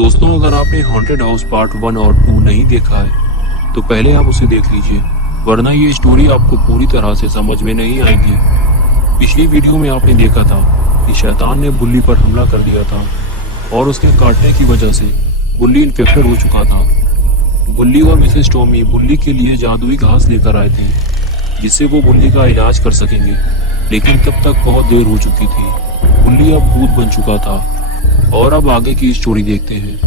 दोस्तों, अगर आपने हॉन्टेड हाउस पार्ट 1 और 2 नहीं देखा है तो पहले आप उसे देख लीजिए, वरना ये स्टोरी आपको पूरी तरह से समझ में नहीं आएगी। पिछली वीडियो में आपने देखा था कि शैतान ने बुल्ली पर हमला कर दिया था और उसके काटने की वजह से बुल्ली इन्फेक्टेड हो चुका था। बुल्ली और मिसेस टॉमी बुल्ली के लिए जादुई घास लेकर आए थे जिससे वो बुल्ली का इलाज कर सकेंगे, लेकिन तब तक बहुत देर हो चुकी थी। बुल्ली अब भूत बन चुका था और अब आगे की स्टोरी देखते हैं।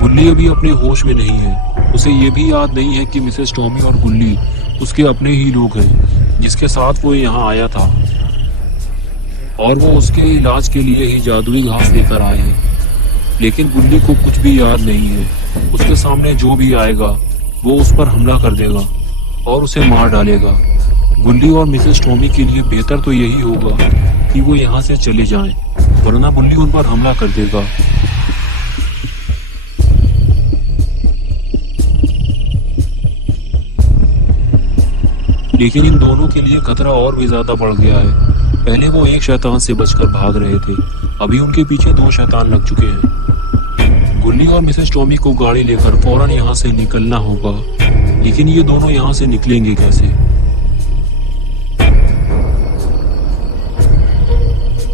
बुल्ली अभी अपने होश में नहीं है। उसे ये भी याद नहीं है कि मिसेस टॉमी और बुल्ली उसके अपने ही लोग हैं जिसके साथ वो यहाँ आया था और वो उसके इलाज के लिए ही जादुई घास लेकर आए हैं। लेकिन बुल्ली को कुछ भी याद नहीं है। उसके सामने जो भी आएगा वो उस पर हमला कर देगा और उसे मार डालेगा। बुल्ली और मिसेस टॉमी के लिए बेहतर तो यही होगा कि वो यहाँ से चले जाएं, वरना बुल्ली उन पर हमला कर देगा। लेकिन इन दोनों के लिए खतरा और भी ज्यादा बढ़ गया है। पहले वो एक शैतान से बचकर भाग रहे थे, अभी उनके पीछे 2 शैतान लग चुके हैं। बुल्ली और मिसेस टॉमी को गाड़ी लेकर फौरन यहाँ से निकलना होगा, लेकिन ये दोनों यहाँ से निकलेंगे कैसे?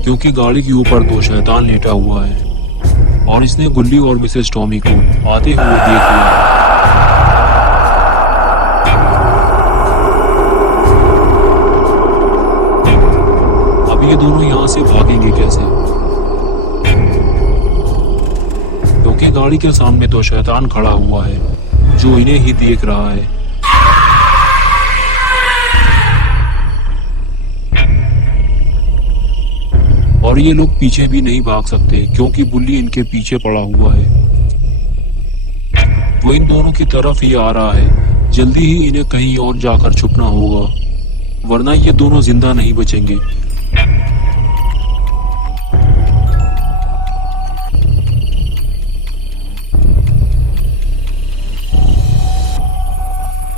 क्योंकि गाड़ी के ऊपर 2 शैतान लेटा हुआ है और इसने बुल्ली और मिसेस टॉमी को आते हुए देख लिया। ये दोनों यहाँ से भागेंगे कैसे? क्योंकि गाड़ी के सामने 2 शैतान खड़ा हुआ है जो इन्हें ही देख रहा है। और ये लोग पीछे भी नहीं भाग सकते क्योंकि बुल्ली इनके पीछे पड़ा हुआ है। वो इन दोनों की तरफ ही आ रहा है। जल्दी ही इन्हें कहीं और जाकर छुपना होगा, वरना ये दोनों जिंदा नहीं बचेंगे।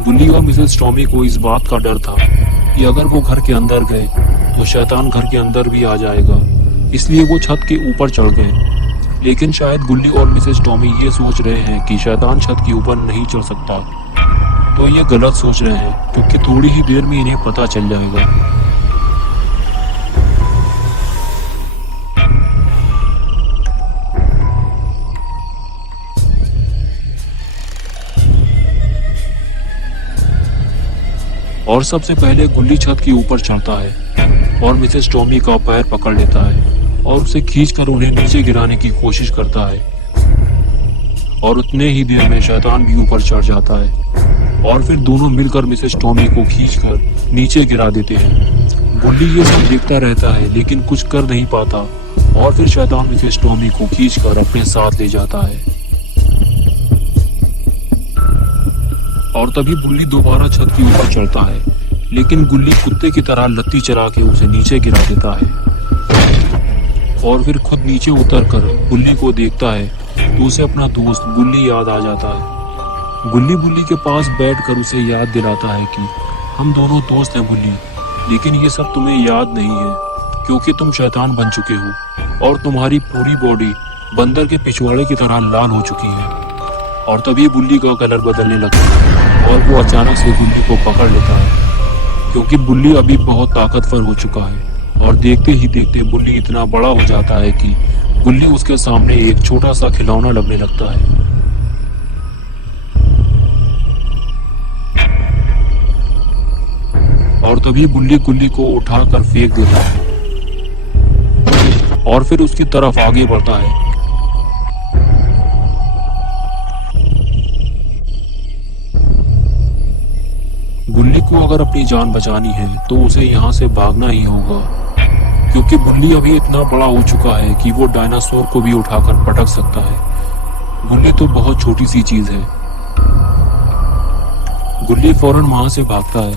बुल्ली और मिसेस टॉमी को इस बात का डर था कि अगर वो घर के अंदर गए तो शैतान घर के अंदर भी आ जाएगा, इसलिए वो छत के ऊपर चढ़ गए। लेकिन शायद बुल्ली और मिसेस टॉमी ये सोच रहे हैं कि शैतान छत के ऊपर नहीं चढ़ सकता, तो ये गलत सोच रहे हैं क्योंकि थोड़ी ही देर में इन्हें पता चल जाएगा। और सबसे पहले गुल्ली छत के ऊपर चढ़ता है और मिसेस टॉमी का पैर पकड़ लेता है और उसे खींचकर उन्हें नीचे गिराने की कोशिश करता है। और उतने ही देर में शैतान भी ऊपर चढ़ जाता है और फिर दोनों मिलकर मिसेस टॉमी को खींचकर नीचे गिरा देते हैं। गुल्ली ये सब देखता रहता है लेकिन कुछ कर नहीं पाता और फिर शैतान मिसेस टॉमी को खींचकर अपने साथ ले जाता है। और तभी बुल्ली दोबारा छत के ऊपर चढ़ता है, लेकिन गुल्ली कुत्ते की तरह लत्ती चला के उसे नीचे गिरा देता है और फिर खुद नीचे उतरकर बुल्ली को देखता है तो उसे अपना दोस्त बुल्ली याद आ जाता है। गुल्ली बुल्ली के पास बैठकर उसे याद दिलाता है कि हम दोनों दोस्त हैं बुल्ली, लेकिन ये सब तुम्हें याद नहीं है क्योंकि तुम शैतान बन चुके हो और तुम्हारी पूरी बॉडी बंदर के पिछवाड़े की तरह लाल हो चुकी है। और तभी बुल्ली का कलर बदलने लगता है और वो अचानक से बुल्ली को पकड़ लेता है क्योंकि बुल्ली अभी बहुत ताकतवर हो चुका है। और देखते ही देखते बुल्ली इतना बड़ा हो जाता है कि बुल्ली उसके सामने एक छोटा सा खिलौना लगने लगता है। और तभी बुल्ली गुल्ली को उठाकर फेंक देता है और फिर उसकी तरफ आगे बढ़ता है। बुल्ली को अगर अपनी जान बचानी है तो उसे यहाँ से भागना ही होगा क्योंकि बुल्ली अभी इतना बड़ा हो चुका है कि वो डायनासोर को भी उठाकर पटक सकता है। बुल्ली तो बहुत छोटी सी चीज है। गुल्ली फौरन वहां से भागता है,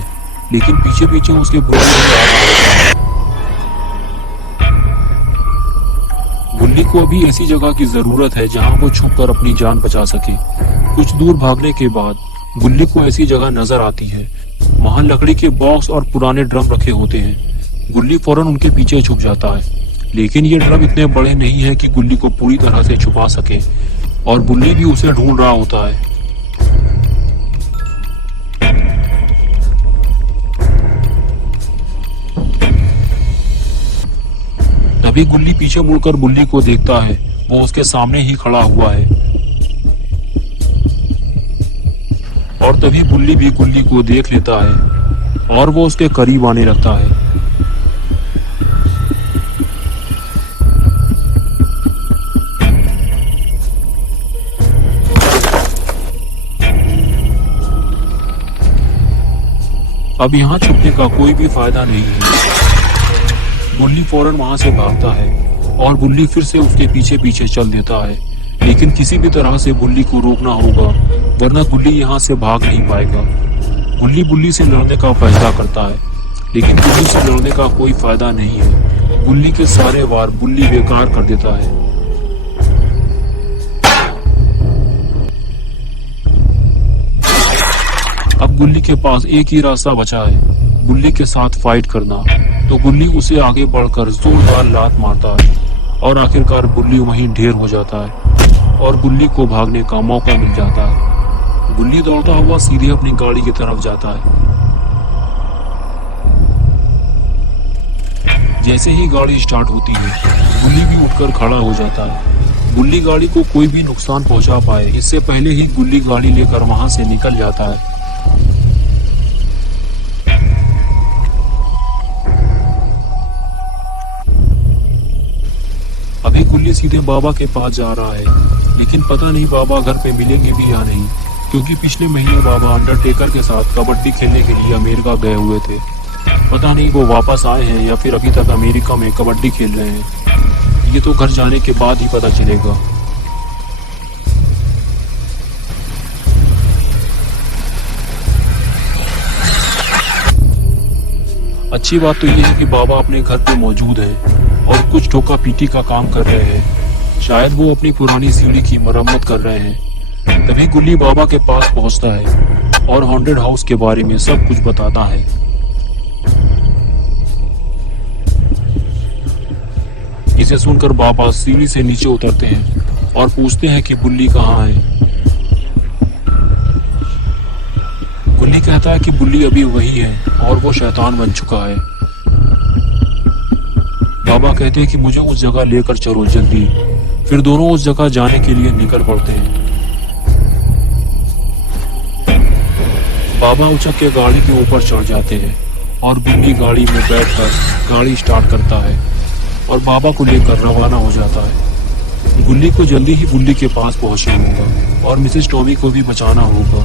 लेकिन पीछे पीछे उसके बुल्ली भी आ रहा है। गुल्ली को अभी ऐसी जगह की जरूरत है जहां वो छुपकर अपनी जान बचा सके। कुछ दूर भागने के बाद गुल्ली को ऐसी जगह नजर आती है। वहां लकड़ी के बॉक्स और पुराने ड्रम रखे होते हैं। गुल्ली फौरन उनके पीछे छुप जाता है, लेकिन ये ड्रम इतने बड़े नहीं है कि गुल्ली को पूरी तरह से छुपा सके, और गुल्ली भी उसे ढूंढ रहा होता है। तभी गुल्ली पीछे मुड़कर बुल्ली को देखता है। वो उसके सामने ही खड़ा हुआ है, और तभी बुल्ली भी गुल्ली को देख लेता है और वो उसके करीब आने लगता है। अब यहाँ छुपने का कोई भी फायदा नहीं है। गुल्ली फौरन वहां से भागता है और बुल्ली फिर से उसके पीछे पीछे चल देता है, लेकिन किसी भी तरह से बुल्ली को रोकना होगा, वरना गुल्ली यहाँ से भाग नहीं पाएगा। गुल्ली बुल्ली से लड़ने का फैसला करता है, लेकिन बुल्ली से लड़ने का कोई फायदा नहीं है। गुल्ली के सारे वार बुल्ली बेकार कर देता है। अब गुल्ली के पास एक ही रास्ता बचा है, बुल्ली के साथ फाइट करना। तो गुल्ली उसे आगे बढ़कर जोरदार लात मारता है और आखिरकार बुल्ली वहीं ढेर हो जाता है और गुल्ली को भागने का मौका मिल जाता है। गुल्ली दौड़ता हुआ सीधे अपनी गाड़ी की तरफ जाता है। जैसे ही गाड़ी स्टार्ट होती है, गुल्ली भी उठकर खड़ा हो जाता है। गुल्ली गाड़ी को कोई भी नुकसान पहुंचा पाए इससे पहले ही गुल्ली गाड़ी लेकर वहां से निकल जाता है। अभी गुल्ली सीधे बाबा के पास जा रहा है, लेकिन पता नहीं बाबा घर पे मिलेंगे भी या नहीं, क्योंकि पिछले महीने बाबा अंडरटेकर के साथ कबड्डी खेलने के लिए अमेरिका गए हुए थे। पता नहीं वो वापस आए हैं या फिर अभी तक अमेरिका में कबड्डी खेल रहे हैं। ये तो घर जाने के बाद ही पता चलेगा। अच्छी बात तो ये है कि बाबा अपने घर पे मौजूद हैं और कुछ ठोका पीटी का काम कर रहे हैं। शायद वो अपनी पुरानी सीढ़ी की मरम्मत कर रहे हैं। तभी गुल्ली बाबा के पास पहुंचता है और हॉन्टेड हाउस के बारे में सब कुछ बताता है। इसे सुनकर बाबा सीढ़ी से नीचे उतरते हैं और पूछते हैं कि बुल्ली कहाँ है। गुल्ली कहता है कि बुल्ली अभी वही है और वो शैतान बन चुका है। बाबा कहते हैं कि मुझे उस जगह लेकर चलो जल्दी। फिर दोनों उस जगह जाने के लिए निकल पड़ते हैं। बाबा उछक के गाड़ी के ऊपर चढ़ जाते हैं और गुल्ली गाड़ी में बैठकर गाड़ी स्टार्ट करता है और बाबा को लेकर रवाना हो जाता है। गुल्ली को जल्दी ही बुल्ली के पास पहुंचना होगा और मिसेस टॉमी को भी बचाना होगा,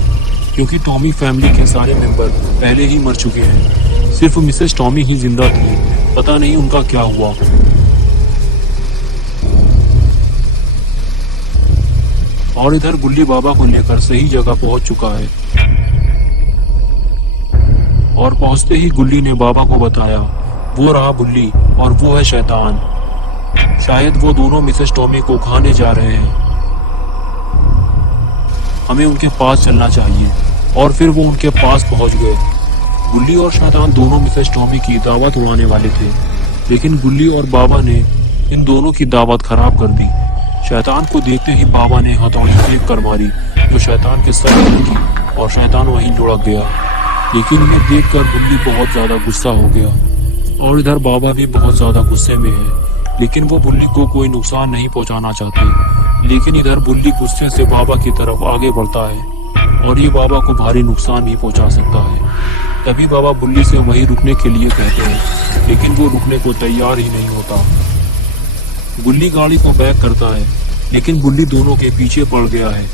क्योंकि टॉमी फैमिली के सारे मेंबर पहले ही मर चुके हैं। सिर्फ मिसेस टॉमी ही जिंदा थी। पता नहीं उनका क्या हुआ। और इधर गुल्ली बाबा को लेकर सही जगह पहुंच चुका है और पहुंचते ही गुल्ली ने बाबा को बताया, वो रहा बुल्ली और वो है शैतान। शायद वो दोनों मिसेस टॉमी को खाने जा रहे हैं। हमें उनके पास चलना चाहिए। और फिर वो उनके पास पहुंच गए। गुल्ली और शैतान दोनों मिसेस टॉमी की दावत उड़ाने वाले थे, लेकिन गुल्ली और बाबा ने इन दोनों की दावत खराब कर दी। शैतान को देखते ही बाबा ने हथौड़ी फेंक कर मारी, जो शैतान के सर में लगी और शैतान वहीं लुढ़क गया। लेकिन ये देखकर गुल्ली बहुत ज्यादा गुस्सा हो गया और इधर बाबा भी बहुत ज्यादा गुस्से में है, लेकिन वो बुल्ली को कोई नुकसान नहीं पहुंचाना चाहते। लेकिन इधर बुल्ली गुस्से से बाबा की तरफ आगे बढ़ता है और ये बाबा को भारी नुकसान भी पहुंचा सकता है। तभी बाबा बुल्ली से वहीं रुकने के लिए कहते हैं, लेकिन वो रुकने को तैयार ही नहीं होता। गुल्ली गाड़ी को बैक करता है, लेकिन बुल्ली दोनों के पीछे पड़ गया है।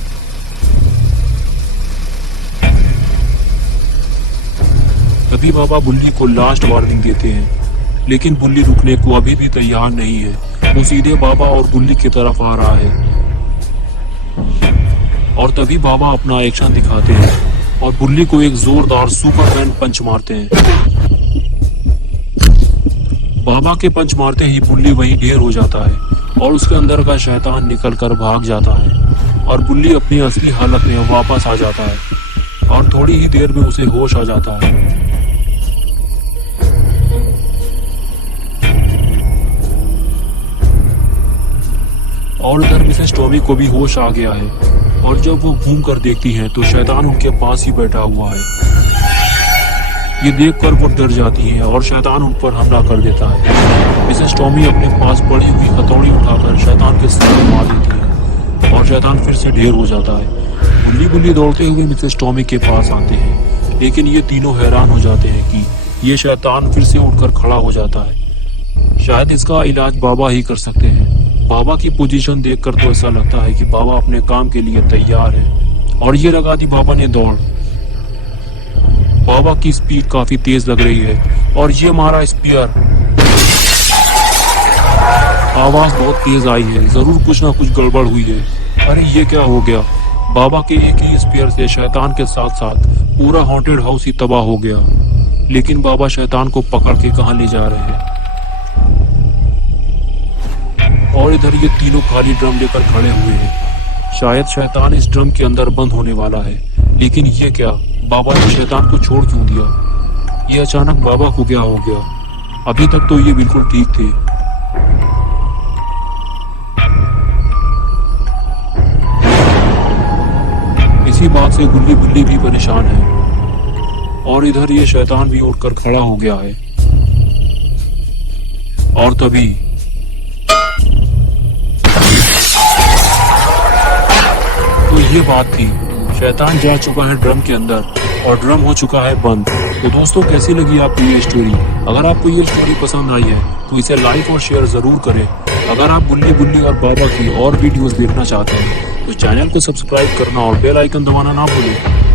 तभी बाबा बुल्ली को लास्ट वार्निंग देते हैं, लेकिन बुल्ली रुकने को अभी भी तैयार नहीं है। वो सीधे बाबा और बुल्ली की तरफ आ रहा है और तभी बाबा अपना एक्शन दिखाते हैं और बुल्ली को एक जोरदार सुपरमैन पंच मारते हैं। बाबा के पंच मारते ही बुल्ली वहीं ढेर हो जाता है और उसके अंदर का शैतान निकलकर भाग जाता है और बुल्ली अपनी असली हालत में वापस आ जाता है और थोड़ी ही देर में उसे होश आ जाता है। और इधर मिसेस टॉमी को भी होश आ गया है और जब वो घूम कर देखती हैं तो शैतान उनके पास ही बैठा हुआ है। ये देखकर वो डर जाती है और शैतान उन पर हमला कर देता है। मिसेस टॉमी अपने पास पड़ी हुई हथौड़ी उठाकर शैतान के सर में मार देती है और शैतान फिर से ढेर हो जाता है। बुल्ली बुल्ली दौड़ते हुए मिसेस टॉमी के पास आते हैं, लेकिन ये तीनों हैरान हो जाते हैं कि ये शैतान फिर से उठकर खड़ा हो जाता है। शायद इसका इलाज बाबा ही कर सकते हैं। बाबा की पोजीशन देखकर तो ऐसा लगता है कि बाबा अपने काम के लिए तैयार है। और ये लगा दी बाबा ने दौड़। बाबा की स्पीड काफी तेज लग रही है और ये मारा स्पीयर। आवाज बहुत तेज आई है, जरूर कुछ ना कुछ गड़बड़ हुई है। अरे ये क्या हो गया? बाबा के एक ही स्पीयर से शैतान के साथ साथ पूरा हॉन्टेड हाउस ही तबाह हो गया। लेकिन बाबा शैतान को पकड़ के कहाँ ले जा रहे हैं? और इधर ये तीनों खाली ड्रम लेकर खड़े हुए हैं। शायद शैतान इस ड्रम के अंदर बंद होने वाला है। लेकिन ये क्या? बाबा ने शैतान को छोड़ क्यों दिया? ये अचानक बाबा को क्या हो गया? अभी तक तो ये बिल्कुल ठीक थे। इसी बात से गुल्ली बुल्ली भी परेशान है। और इधर ये शैतान भी उठकर खड़ा हो गया है। और तभी तो ये बात थी, शैतान जा चुका है ड्रम के अंदर और ड्रम हो चुका है बंद। तो दोस्तों, कैसी लगी आपको ये स्टोरी? अगर आपको ये स्टोरी पसंद आई है तो इसे लाइक और शेयर जरूर करें। अगर आप बुल्ली बुल्ली और बाबा की और वीडियोस देखना चाहते हैं तो चैनल को सब्सक्राइब करना और बेल आइकन दबाना ना भूलें।